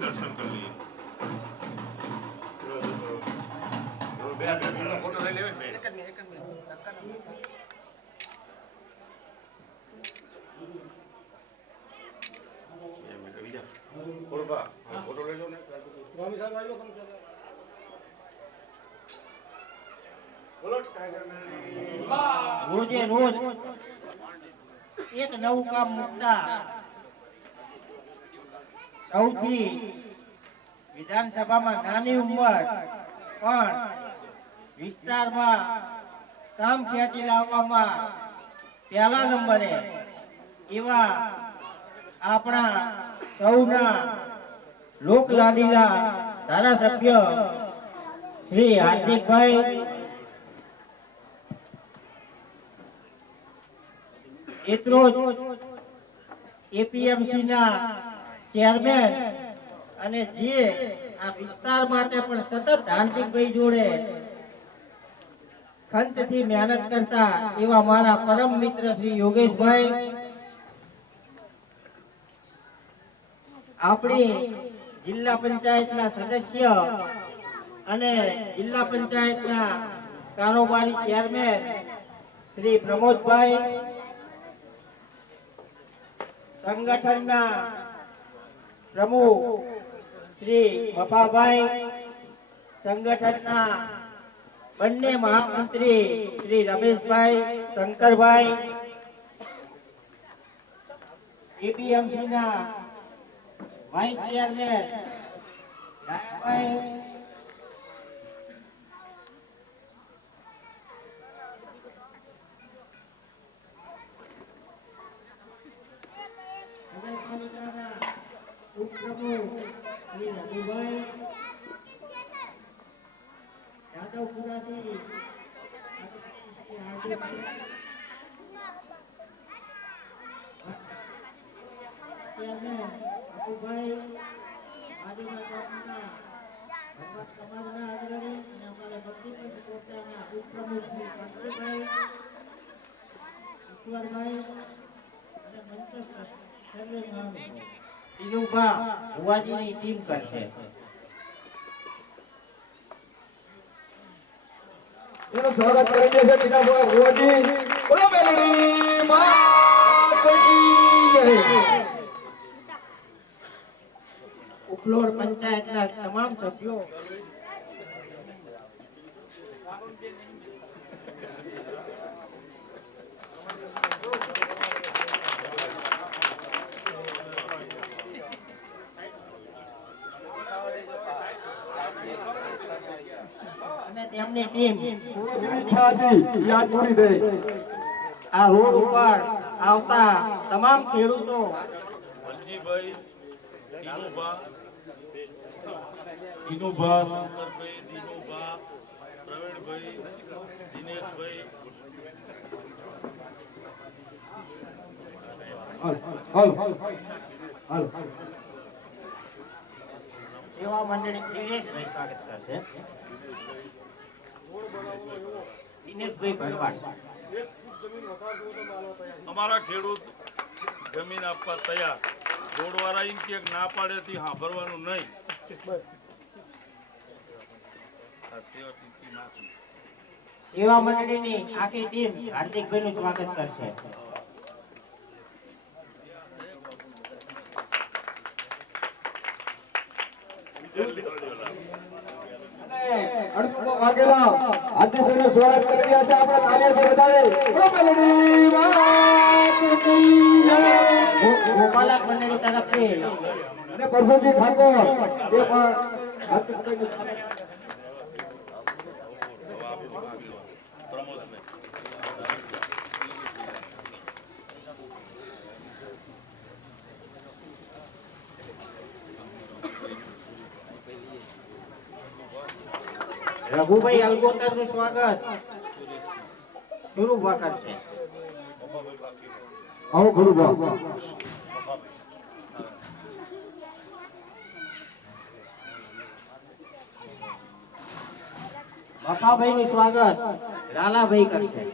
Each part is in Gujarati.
દર્શન કરી લઈએ ફોટો લઈ લેવે ફોટો લઈ લો ને સ્વામી સાહેબ આવ્યો રોજે રોજ એક નવું કામ મુકતા સૌથી વિધાનસભામાં નાની ઉંમર પણ વિસ્તારમાં કામ ખેંચી લાવવામાં પહેલા નંબરે એવા આપણા સૌના લોકલાડીલા ધારાસભ્ય શ્રી હાર્દિકભાઈ એટલો જ એપીએમસી ના ચેરમેન અને જે આ વિસ્તાર માટે પણ સતત હાર્દિકભાઈ જોડે ખંતથી મહેનત કરતા એવા મારા પરમ મિત્ર શ્રી યોગેશભાઈ, આપણી જિલ્લા પંચાયતના સદસ્ય અને જિલ્લા પંચાયતના કારોબારી ચેરમેન શ્રી પ્રમોદભાઈ, સંગઠનના પ્રમુખ શ્રી બપાભાઈ, સંગઠનના બંને મહામંત્રી શ્રી રમેશભાઈ, શંકરભાઈ, એપીએમસીના વાઇસ ચેરમેન રાયભાઈ, નગરપાલિકાના ઉપપ્રમુખ શ્રી રઘુભાઈ, યાદવપુરાથી ચેરમેન અતુભાઈ, આજુના ગામના ભગત સમાજના અગ્રણી અને અમારા ભક્તિપંચ કોટાના ઉપપ્રમુખ શ્રી કાંતિભાઈ, ઈશ્વરભાઈ અને મંચસ્થ સર્વે મહાનુભાવો દિલુભા ભુવાજીની ટીમ કરશે. એનું સ્વાગત કરી દેશે બીજા ભુવાજી. બોલો મેલડી માત કી જય. ઉપલોડ પંચાયતના તમામ સભ્યો અને તેમની ટીમ યાદ પૂરી થઈ. આ રોડ ઉપર આવતા તમામ ખેડૂતો વલજીભાઈ, દિનુભા, શંકરભાઈ, દિનુભા, પ્રવીણભાઈ, દિનેશભાઈ, સેવા મંડળી દિનેશભાઈ સ્વાગત કરશે. દિનેશભાઈ ભરવાડ. અમારા ખેડૂત જમીન આપવા તૈયાર. રોડવાળા એમ કે ના પાડેથી સાંભળવાનું નહીં. સેવા મંડળીની આખી ટીમ હાર્દિકભાઈનું સ્વાગત કરશે. વાગેલા હાર્દિકભાઈનું સ્વાગત કરી રહ્યા છે. આપણે તાળીઓથી વધારે. બોલો મેલડી માત કી જય. ગોપાલક મંડળી તરફથી અને પ્રભુજી ઠાકોર એ પણ હાર્દિકભાઈનું રઘુભાઈ અલગોતર નું સ્વાગત સુરુભા કરશે. આવો ગુરુભા. બપાભાઈ નું સ્વાગત રાલાભાઈ કરશે.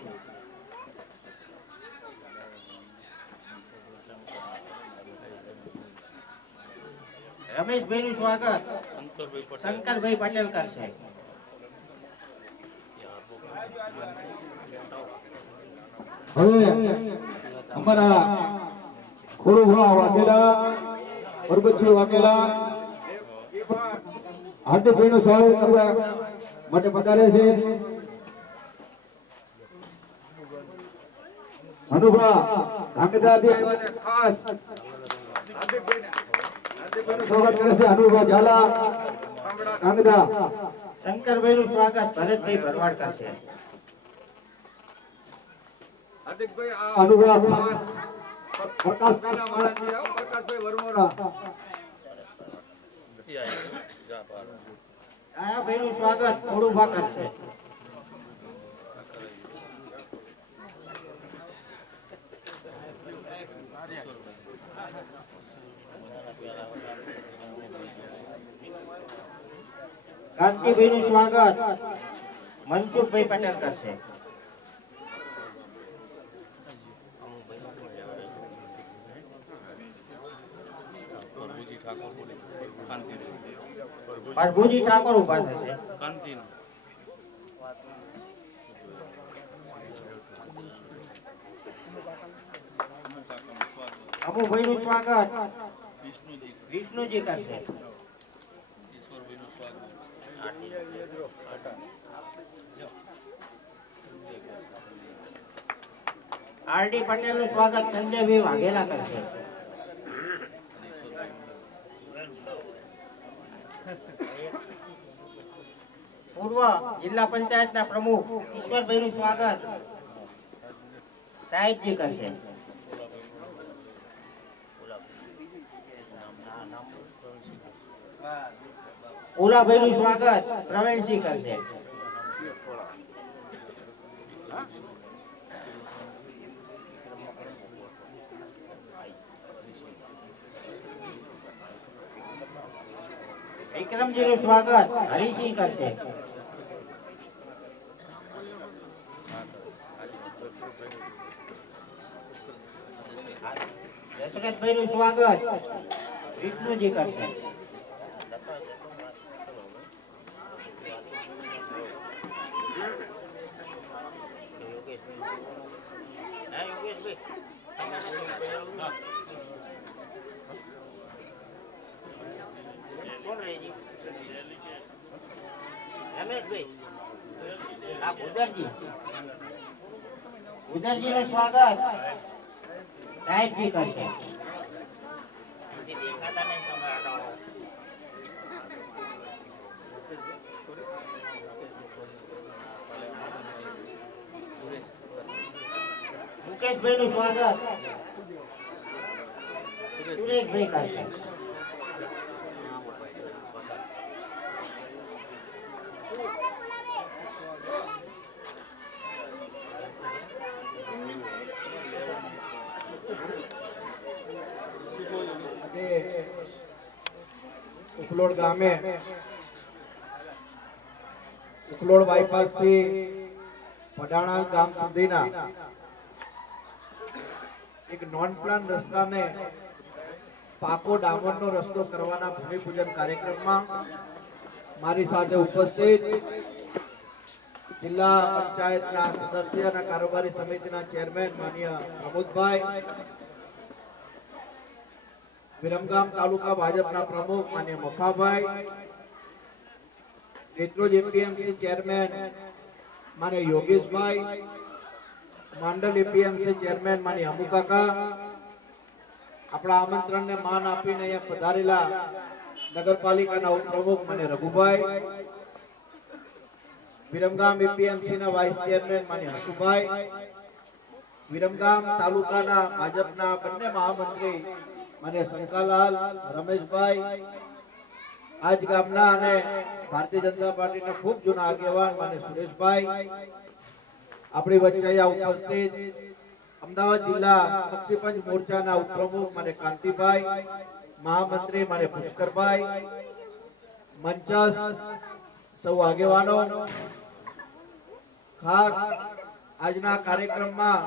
રમેશભાઈ નું સ્વાગત શંકરભાઈ પટેલ શંકરભાઈ પટેલ કરશે. હવે અમારા ખોડુભા વાઘેલા પરબતસિંહ વાઘેલા હાર્દિકભાઈનું સ્વાગત કરવા માટે પધારે છે. અનુભા ધાંગધ્રાથી આવ્યા છે, ખાસ હાર્દિકભાઈનું સ્વાગત કરે છે. અનુભા ઝાલા ધાંગધ્રા. શંકરભાઈ નું સ્વાગત ભરતભાઈ ભરવાડ કરશે. અનુભા પ્રકાશભાઈ વર્મોરા. આયાભાઈ નું સ્વાગત ખોડુભા કરશે. કાંતિભાઈ નું સ્વાગત મનસુખભાઈ પટેલ કરશે. પ્રભુજી ઠાકોર બોલે કાંતિ પ્રભુજી ઠાકોર ઉભા થશે. કાંતિ અમુભાઈ નું સ્વાગત વિષ્ણુજી વિષ્ણુજી કરશે. ઈશ્વરભાઈ નું સ્વાગત આરડી પટેલ નું સ્વાગત સંજયભાઈ વાઘેલા કરશે. પૂર્વ જિલ્લા પંચાયતના પ્રમુખ ઈશ્વરભાઈ નું સ્વાગત સાહેબજી કરશે. ઓલાભાઈ નું સ્વાગત પ્રવીણસિંહ કરશે. વિક્રમજી નું સ્વાગત હરિસિંહ કરશે. દશરથભાઈ નું સ્વાગત વિષ્ણુજી કરશે. ઉદરજી નું સ્વાગત સાહેબજી કરશે. મુકેશભાઈ નું સ્વાગત સુરેશભાઈ કરશે. ઉખલોડ ગામે ઉખલોડ બાયપાસ થી પડાણા ગામ સુધીના એક નોન પ્લાન રસ્તાને પાકો ડામરનો રસ્તો કરવાના ભૂમિપૂજન કાર્યક્રમમાં મારી સાથે ઉપસ્થિત જિલ્લા પંચાયતના સદસ્ય અને કારોબારી સમિતિના ચેરમેન માનનીય પ્રમોદભાઈ, વિરમગામ તાલુકા ભાજપના પ્રમુખ માનનીય મફાભાઈ, નેત્રોજ એપીએમસી ચેરમેન માનનીય યોગેશભાઈ, માંડલ એપીએમસી ચેરમેન માનનીય અમુકાકા, આપણા આમંત્રણને માન આપીને અહીંયા પધારેલા નગરપાલિકાના ઉપપ્રમુખ માનનીય રઘુભાઈ, વિરમગામ એપીએમસી ના વાઇસ ચેરમેન માનનીય હસુભાઈ, વિરમગામ તાલુકાના ભાજપના બંને મહામંત્રી માનનીય શંકાલાલ, રમેશભાઈ, આજ ગામના અને ભારતીય જનતા પાર્ટીના ખૂબ જૂના આગેવાન માનનીય સુરેશભાઈ, આપણી વચ્ચે અહીંયા ઉપસ્થિત અમદાવાદ જિલ્લા પક્ષીપંચ મોરચાના ઉપપ્રમુખ માનનીય કાંતિભાઈ, મહામંત્રી માનનીય પુષ્કરભાઈ, મંચસ્થ સૌ આગેવાનો, ખાસ આજના કાર્યક્રમમાં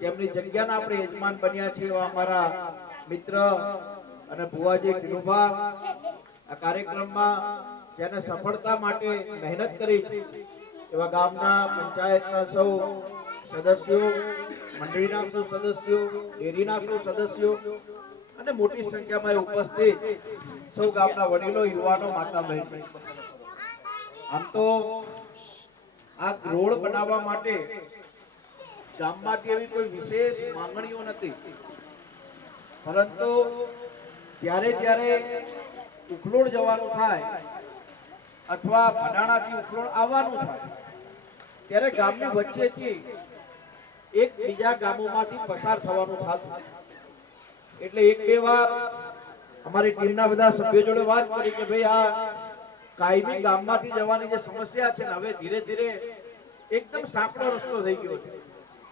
જેમની જગ્યાના આપણે યજમાન બન્યા છે એવા અમારા મિત્ર અને ભુવાજી ટીનુભા આ કાર્યક્રમમાં જેને સફળતા માટે મહેનત કરી એવા ગામના પંચાયતના સૌ સદસ્યો, મંડળીના સૌ સદસ્યો, ડેરીના સૌ સદસ્યો અને મોટી સંખ્યામાં ઉપસ્થિત સૌ ગામના વડીલો, યુવાનો, માતા બહેન. આમ તો આ રોડ બનાવવા માટે ગામમાંથી એવી કોઈ વિશેષ માંગણીઓ નથી, પરંતુ જ્યારે જ્યારે ઉખલોડ જવાનું થાય અથવા ભડાણાથી ઉખલોડ આવવાનું થાય ત્યારે ગામની વચ્ચેથી એક બીજા ગામોમાંથી પસાર થવાનું થતું. એટલે એક બે વાર અમારી ટીમના બધા સભ્યો જોડે વાત કરી કે ભાઈ આ કાયમી ગામમાંથી જવાની જે સમસ્યા છે ને હવે ધીરે ધીરે એકદમ સાંકડો રસ્તો થઈ ગયો છે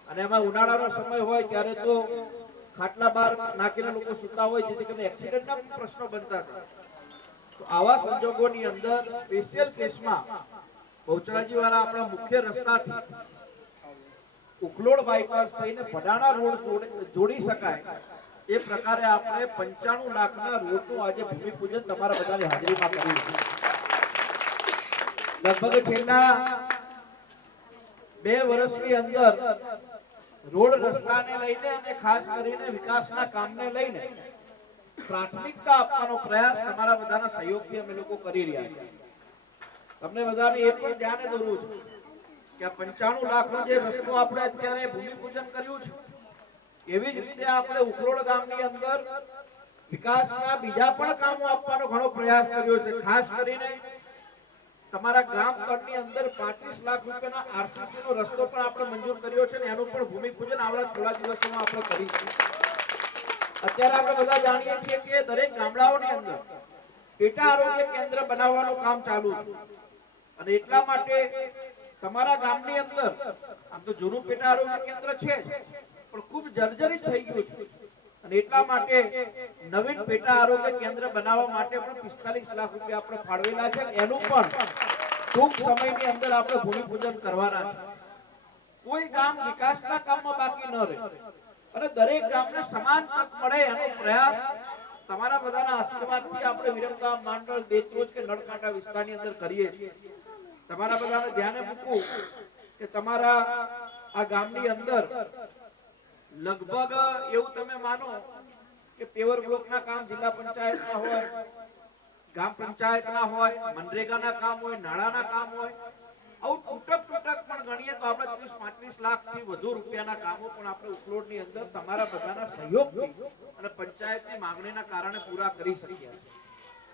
અને એમાં ઉનાળાનો સમય હોય ત્યારે તો ખાટલા બહાર નાખીને લોકો સૂતા હોય જેથી કરીને એક્સિડન્ટના પણ પ્રશ્નો બનતા હતા. તો આવા સંજોગોની અંદર સ્પેશિયલ કેસમાં બહુચરાજી વાળા આપણા મુખ્ય રસ્તાથી ઉખલોડ બાયપાસ થઈને ભડાણા રોડ જોડી શકાય એ પ્રકારે આપણે 95 લાખના રોડનું આજે ભૂમિપૂજન તમારા બધાની હાજરીમાં કર્યું છે. લગભગ છેલ્લા 2 વર્ષની અંદર રોડ રસ્તાને લઈને અને ખાસ કરીને વિકાસના કામને લઈને પ્રાથમિકતા આપવાનો પ્રયાસ તમારા બધાના સહયોગથી અમે લોકો કરી રહ્યા છીએ. તમને બધાને એ પણ ધ્યાને દોરવું છે કે 95 લાખનો જે રસ્તો આપણે અત્યારે ભૂમિપૂજન કર્યું છે એવી જ રીતે આપણે ઉખલોડ ગામની અંદર વિકાસના બીજા પણ કામો આપવાનો ઘણો પ્રયાસ કર્યો છે. ખાસ કરીને તમારા ગામ તળની અંદર 35 લાખ રૂપિયાના આરસીસી નો રસ્તો પણ આપણે મંજૂર કર્યો છે ને એનું પણ ભૂમિપૂજન આવનારા થોડા દિવસોમાં આપણે કરીશું. અત્યારે આપણે બધા જાણીએ છીએ કે દરેક ગામડાઓની અંદર પેટા આરોગ્ય કેન્દ્ર બનાવવાનું કામ ચાલુ છે અને એટલા માટે તમારા ગામની અંદર આમ તો જૂનું પેટા આરોગ્ય કેન્દ્ર છે પણ ખૂબ જર્જરિત થઈ ગયું છે અને એટલા માટે નવીન પેટા આરોગ્ય કેન્દ્ર બનાવવા માટે પણ 45 લાખ રૂપિયા આપણે ફાળવેલા છે. એનું પણ ટૂંક સમયની અંદર આપણે ભૂમિપૂજન કરવાના છે. કોઈ ગામ વિકાસના કામમાં બાકી ન રહે અને દરેક ગામને સમાન તક મળે એનો પ્રયાસ તમારા બધાના આશીર્વાદથી આપણે વિરમગામ, માંડલ, દેત્રોજ કે નળકાંઠા વિસ્તારની અંદર કરીએ છીએ. તમારા બધાને ધ્યાને મૂકવું કે તમારા આ ગામની અંદર લગભગ એવું તમે માનો કે પેવર બ્લોકના કામ જિલ્લા પંચાયતના હોય, ગામ પંચાયતના હોય, મનરેગાના કામ હોય, નાણાના કામ હોય, આવું તૂટક પણ ગણીએ તો આપણે 30-35 લાખથી વધુ રૂપિયાના કામો પણ આપણે ઉખલોડની અંદર તમારા બધાના સહયોગથી અને પંચાયતની માંગણીના કારણે પૂરા કરી શકીએ.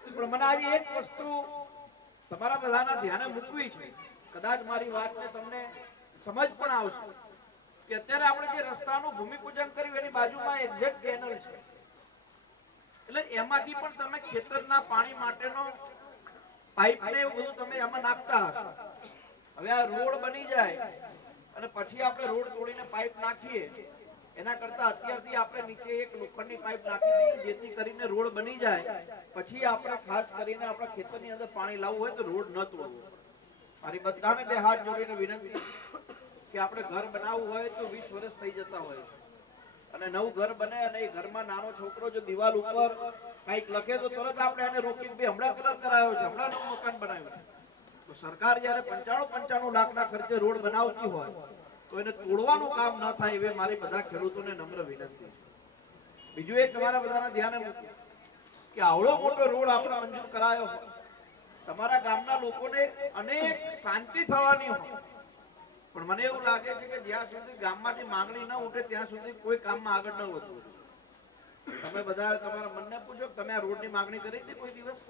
પણ મને આજે એક વસ્તુ તમારા બધાના ધ્યાને મૂકવી છે, કદાચ મારી વાતને તમને સમજ પણ આવશે કે અત્યારે આપણે જે રસ્તાનું ભૂમિપૂજન કર્યું એની બાજુમાં એક્ઝેક્ટ કેનલ છે એટલે એમાંથી પણ તમે ખેતરના પાણી માટેનો પાઇપ ને એવું બધું તમે એમાં નાખતા હશો. હવે આ રોડ બની જાય અને પછી આપણે રોડ તોડીને પાઇપ નાખીએ એના કરતા અત્યારથી આપણે નીચે એક લોખંડની પાઇપ નાખી દઈએ જેથી કરીને રોડ બની જાય પછી આપણે ખાસ કરીને આપણા ખેતરની અંદર પાણી લાવવું હોય તો રોડ ન તોડવો. મારી બધાને 2 હાથ જોડીને વિનંતી કે આપણે ઘર બનાવવું હોય તો 20 વર્ષ થઈ જતા હોય અને નવું ઘર બને અને એ ઘરમાં નાનો છોકરો જો દિવાલ ઉપર કંઈક લખે તો તરત આપણે એને રોકી કે હમણાં કલર કરાયો છે, હમણાં નવું મકાન બનાવ્યું છે. તો સરકાર જ્યારે 95 લાખના ખર્ચે રોડ બનાવતી હોય તો એને તોડવાનું કામ ન થાય એવી મારી બધા ખેડૂતોને નમ્ર વિનંતી છે. બીજું એક તમારા બધાના ધ્યાને મૂકવું કે આવડો મોટો રોડ આપણે મંજૂર કરાયો હોય તમારા ગામના લોકોને અનેક શાંતિ થવાની હોય પણ મને એવું લાગે છે કે જ્યાં સુધી ગામમાંથી માંગણી ન ઉઠે ત્યાં સુધી કોઈ કામમાં આગળ ન વધવું. તમે બધા તમારા મનને પૂછો તમે આ રોડની માંગણી કરી હતી કોઈ દિવસ?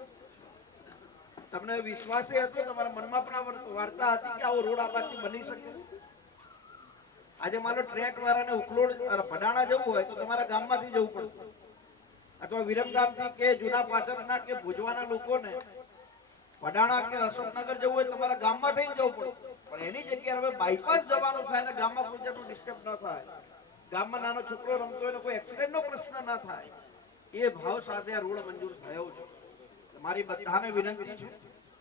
તમને વિશ્વાસ હતો, તમારા મનમાં પણ આ વાર્તા હતી કે આવો રોડ આપણાથી બની શકે? આજે માનો ટ્રેક વાળાને ઉખલોડ ભડાણા જવું હોય તો તમારા ગામમાંથી જવું પડતું અથવા વિરમગામથી કે જૂના પાદરના કે ભુજવાના લોકોને ભડાણા કે અશોકનગર જવું હોય તમારા ગામમાંથી જવું પડતું. પણ એની જગ્યાએ હવે બાયપાસ જવાનું થાય ને ગામમાં કોઈ જાતનું ડિસ્ટર્બ ન થાય, ગામમાં નાનો છોકરો રમતો હોય કોઈ એક્સિડન્ટનો પ્રશ્ન ન થાય એ ભાવ સાથે આ રોડ મંજૂર થયો છે. મારી બધાને વિનંતી છે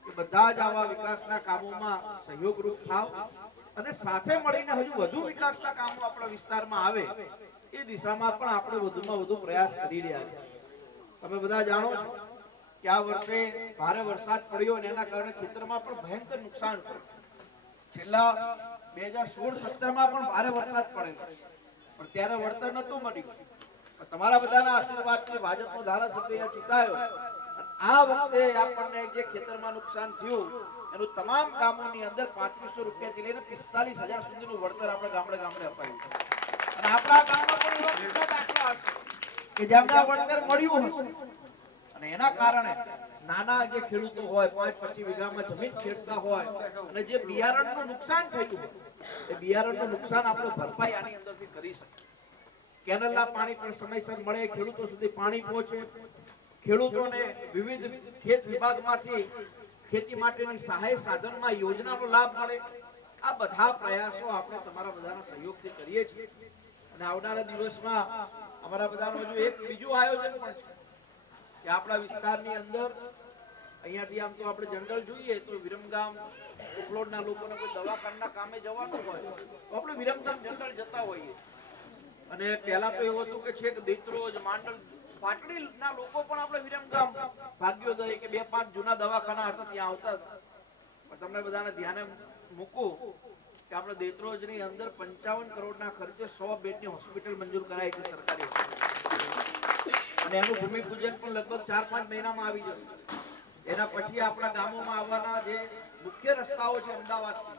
કે બધા જ આવા વિકાસના કામોમાં સહયોગરૂપ થાવ અને સાથે મળીને હજુ વધુ વિકાસના કામો આપણા વિસ્તારમાં આવે એ દિશામાં પણ આપણે વધુમાં વધુ પ્રયાસ કરી રહ્યા છીએ. તમે બધા જાણો છો કે આ વર્ષે ભારે વરસાદ પડ્યો અને એના કારણે ખેતરમાં પણ ભયંકર નુકસાન થયું. છેલ્લા 2016-17 માં પણ ભારે વરસાદ પડેલો, પણ ત્યારે વળતર નહોતું મળ્યું. તમારા બધાના આશીર્વાદથી ભાજપનો ધારાસભ્ય ચૂંટાયો. આ વખતે આપણને જે ખેતરમાં નુકસાન થયું એનું તમામ ગામોની અંદર 3500 રૂપિયાથી લઈને 45,000 સુધીનું વળતર આપણે ગામડે ગામડે અપાયું છે. અને આપણા ગામમાં પણ એવા કેટલા દાખલા હશે કે જેમને આ વળતર મળ્યું હશે. અને એના કારણે નાના જે ખેડૂતો હોય 5-25 વીઘામાં જમીન ખેડતા હોય અને જે બિયારણનું નુકસાન થયું એ બિયારણનું નુકસાન આપણે ભરપાઈ આની અંદરથી કરી શકીએ. કેનલના પાણી પણ સમયસર મળે, ખેડૂતો સુધી પાણી પહોંચે, ખેડૂતોને વિવિધ ખેત વિભાગમાંથી ખેતી માટેની સહાય સાધનમાં યોજનાનો લાભ મળે. આ બધા પ્રયાસો આપણે તમારા બધાના સહયોગથી કરીએ છીએ. અને આવનારા દિવસમાં અમારા બધાનું હજુ એક બીજું આયોજન પણ છે કે આપણા વિસ્તારની અંદર અહીંયાથી આમ તો આપણે જનરલ જોઈએ તો વિરમગામ ઉપલોડના લોકોને કોઈ દવાખાના કામે જવાનું હોય તો આપણે વિરમગામ જનરલ જતા હોઈએ. અને પહેલા તો એવું હતું કે છેક દેત્રોજ માંડલ પાટડીના લોકો પણ આપણે વિરમગામ ભાગ્યોદય કે 2-5 જૂના દવાખાના હતા ત્યાં આવતા હતા. પણ તમને બધાને ધ્યાને મૂકું કે આપણે દેત્રોજની અંદર 55 કરોડના ખર્ચે 100 બેડની હોસ્પિટલ મંજૂર કરાઈ છે સરકારી. અને એનું ભૂમિપૂજન પણ લગભગ 4-5 મહિનામાં આવી જશે. એના પછી આપણા ગામોમાં આવવાના જે મુખ્ય રસ્તાઓ છે અમદાવાદથી,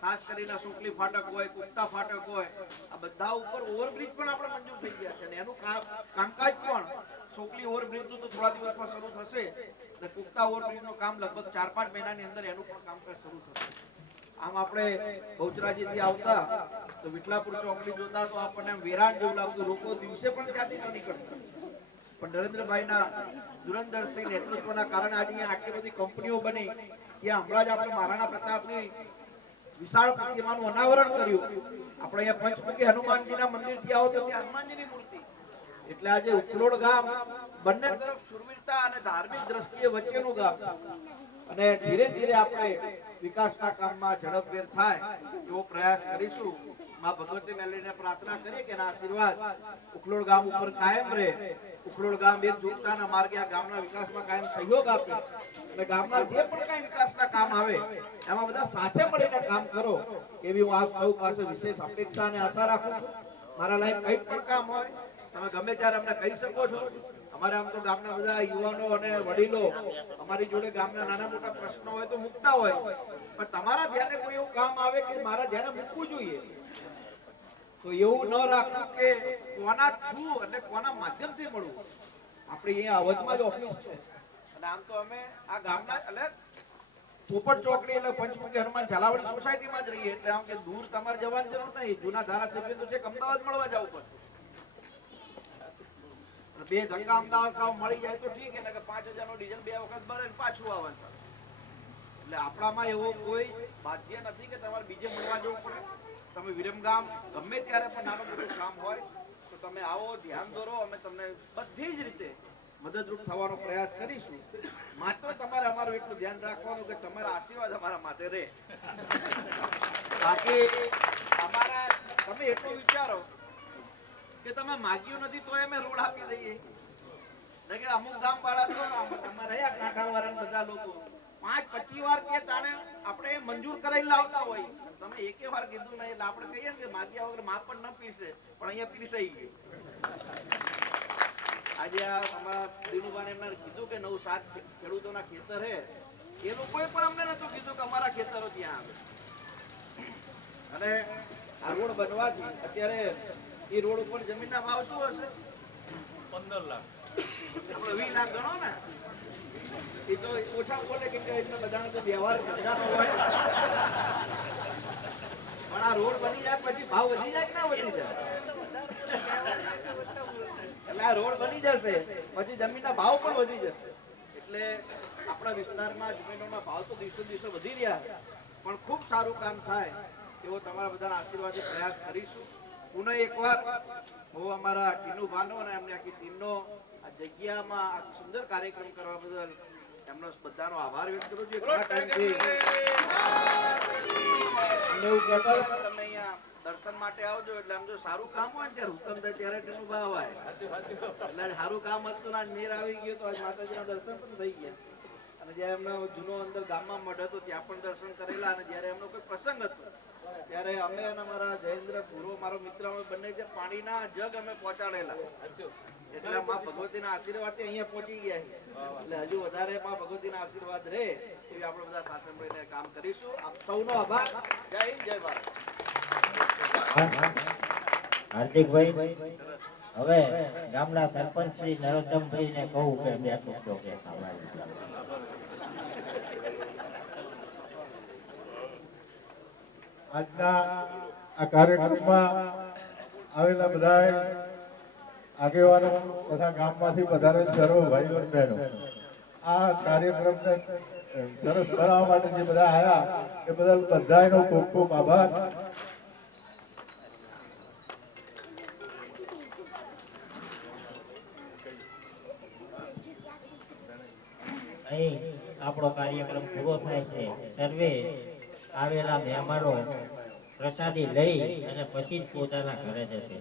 ખાસ કરીને સુકલી ફાટક હોય, કુપ્તા ફાટક હોય, આ બધા ઉપર ઓવરબ્રિજ પણ આપણે મંજૂર થઈ ગયા છે. અને એનું કામકાજ પણ સુકલી ઓવરબ્રિજનું તો થોડા દિવસમાં શરૂ થશે અને કુપ્તા ઓવરબ્રિજનું કામ લગભગ 4-5 મહિનાની અંદર એનું પણ કામકાજ શરૂ થશે. આમ આપણે બહુચરાજીથી આવતા તો વિઠલાપુર ચોકડી જોતા તો આપણને વેરાન જેવું લાગતું, લોકો દિવસે પણ ત્યાંથી ન નીકળતા. પણ નરેન્દ્રભાઈના ધુરંધરસિંહ નેતૃત્વના કારણે આજે અહીંયા આટલી બધી કંપનીઓ બની. ત્યાં હમણાં જ આપણે મહારાણા પ્રતાપની વિશાળ પ્રતિમાનું અનાવરણ કર્યું. આપણે અહીંયા પંચમુખી હનુમાનજીના મંદિરથી આવો તો ત્યાં હનુમાનજીની મૂર્તિ. એટલે આજે ઉખલોડ ગામ બંને તરફ શૂરવીરતા અને ધાર્મિક દ્રષ્ટિએ વચ્ચેનું ગામ. અને ધીરે ધીરે આપણે વિકાસના કામમાં ઝડપભેર થાય એવો પ્રયાસ કરીશું. માં ભગવતી મેલીને પ્રાર્થના કરીએ કે એના આશીર્વાદ ઉખલોડ ગામ ઉપર કાયમ રહે. ઉખલોડ ગામ એક જોગતાના માર્ગે આ ગામના વિકાસમાં કાયમ સહયોગ આપે. અને ગામના જે પણ કઈ વિકાસના કામ આવે એમાં બધા સાથે મળીને કામ કરો એવી હું આપ સૌ પાસે વિશેષ અપેક્ષા અને આશા રાખું છું. મારા લાયક કંઈ પણ કામ હોય તમે ગમે ત્યારે અમને કહી શકો છો. અમારે આમ તો ગામના બધા યુવાનો અને વડીલો અમારી જોડે ગામના નાના મોટા પ્રશ્નો હોય તો મૂકતા હોય, પણ તમારા ધ્યાને કોઈ એવું કામ આવે કે મારા ધ્યાને મૂકવું જોઈએ તો એવું ન રાખવું કે કોના થ્રુ એટલે કોના માધ્યમથી મળવું. આપણે અહીંયા અવધમાં જ ઓફિસ છે અને આમ તો અમે આ ગામના એટલે પોપટ ચોકડી એટલે પંચમુખી હનુમાન ઝાલાવાડી સોસાયટીમાં જ રહીએ. એટલે આમ કે દૂર તમારે જવાની જરૂર નહીં. જૂના ધારાસભ્ય તો છે અમદાવાદ મળવા જવું પડે. બે ધક્કા અમદાવાદ ખાવ મળી જાય તો ઠીક, એટલે કે 5000 નો ડીઝલ 2 વખત ભરે ને પાછું આવવાનું. એટલે આપણામાં એવો કોઈ બાધ્ય નથી કે તમારે બીજે મળવા જવું પડે. તમે વિરમગામ ગમે ત્યારે પણ નાનું મોટું કામ હોય તો તમે આવો, ધ્યાન દોરો. અમે તમને બધી જ રીતે મદદરૂપ થવાનો પ્રયાસ કરીશું. માત્ર તમારે અમારું એટલું ધ્યાન રાખવાનું કે તમારા આશીર્વાદ અમારા માથે રહે. બાકી અમારા તમે એટલું વિચારો કે તમે માગ્યું નથી તો અમે રોડ આપી દઈએ. કે અમુક ગામ વાળા તો અમારા રહ્યા કાંઠાવાળા બધા લોકો 5-25 વાર કે તાણે આપણે મંજૂર કરાવી લાવતા હોય. તમે એકે વાર કીધું નહીં એટલે આપણે કહીએ કે માગ્યા વગર માપ પણ ન પીસે, પણ અહીંયા પીસાઈ ગયું. આજે આ અમારા દિનુભાઈ એમને કીધું કે 9-7 ખેડૂતોના ખેતર હે, એ લોકોએ પણ અમને નતું કીધું કે અમારા ખેતરો ત્યાં આવે. અને આ રોડ બનવાથી અત્યારે એ રોડ ઉપર જમીનના ભાવ શું હશે? 15 લાખ. આપણે 20 લાખ ગણો ને. એ તો ઓછા બોલે કે એટલે બધાનો તો વ્યવહાર બધાનો હોય. પણ આ રોડ બની જાય પછી ભાવ વધી જાય કે ના વધી જાય? એટલે આ રોડ બની જશે પછી જમીનના ભાવ પણ વધી જશે. એટલે આપણા વિસ્તારમાં જમીનોના ભાવ તો દિવસે દિવસે વધી રહ્યા, પણ ખૂબ સારું કામ થાય એવો તમારા બધાના આશીર્વાદથી પ્રયાસ કરીશું. પુનઃ એકવાર હું અમારા ટીનુભાનો અને એમની આખી ટીમનો આ જગ્યામાં આ સુંદર કાર્યક્રમ કરવા બદલ એમનો બધાનો આભાર વ્યક્ત કરું છું. ઘણા ટાઈમથી એવું કહેતા હતા તમે અહીંયા દર્શન માટે આવજો એટલે આમ જો સારું કામ હોય ને ત્યારે હુકમ થાય ત્યારે તેનું ભાવ આવે એટલે આજ સારું કામ હતું ને આજ મેર આવી ગયો તો આજ માતાજીના દર્શન પણ થઈ ગયા અને જ્યારે એમનો જૂનો અંદર ગામમાં મઢ હતો ત્યાં પણ દર્શન કરેલા અને જ્યારે એમનો કોઈ પ્રસંગ હતો ત્યારે અમે અને મારા જયેન્દ્ર પૂરો મારો મિત્ર અમે બંને જે પાણીના જગ અમે પહોંચાડેલા એટલે માં ભગવતીના આશીર્વાદથી અહીંયા પહોંચી ગયા છે. એટલે હજુ વધારે માં ભગવતીના આશીર્વાદ રહે એવી આપણે બધા સાથે મળીને કામ કરીશું. આપ સૌનો આભાર. જય હિન્દ, જય ભારત. હાર્દિકભાઈ, હવે ગામના સરપંચ શ્રી નરોત્તમભાઈ ને કહું કે બે શબ્દો કે આજના આ કાર્યક્રમમાં આવેલા બધા આગેવાનો તથા ગામમાંથી પધારેલ સર્વ ભાઈઓ અને બહેનો, આ કાર્યક્રમને સરસ બનાવવા માટે જે બધા આવ્યા એ બદલ બધાનો ખૂબ ખૂબ આભાર. અહીં આપણો કાર્યક્રમ પૂરો થાય છે. સર્વે આવેલા મહેમાનો પ્રસાદી લઈ અને પછી જ પોતાના ઘરે જશે.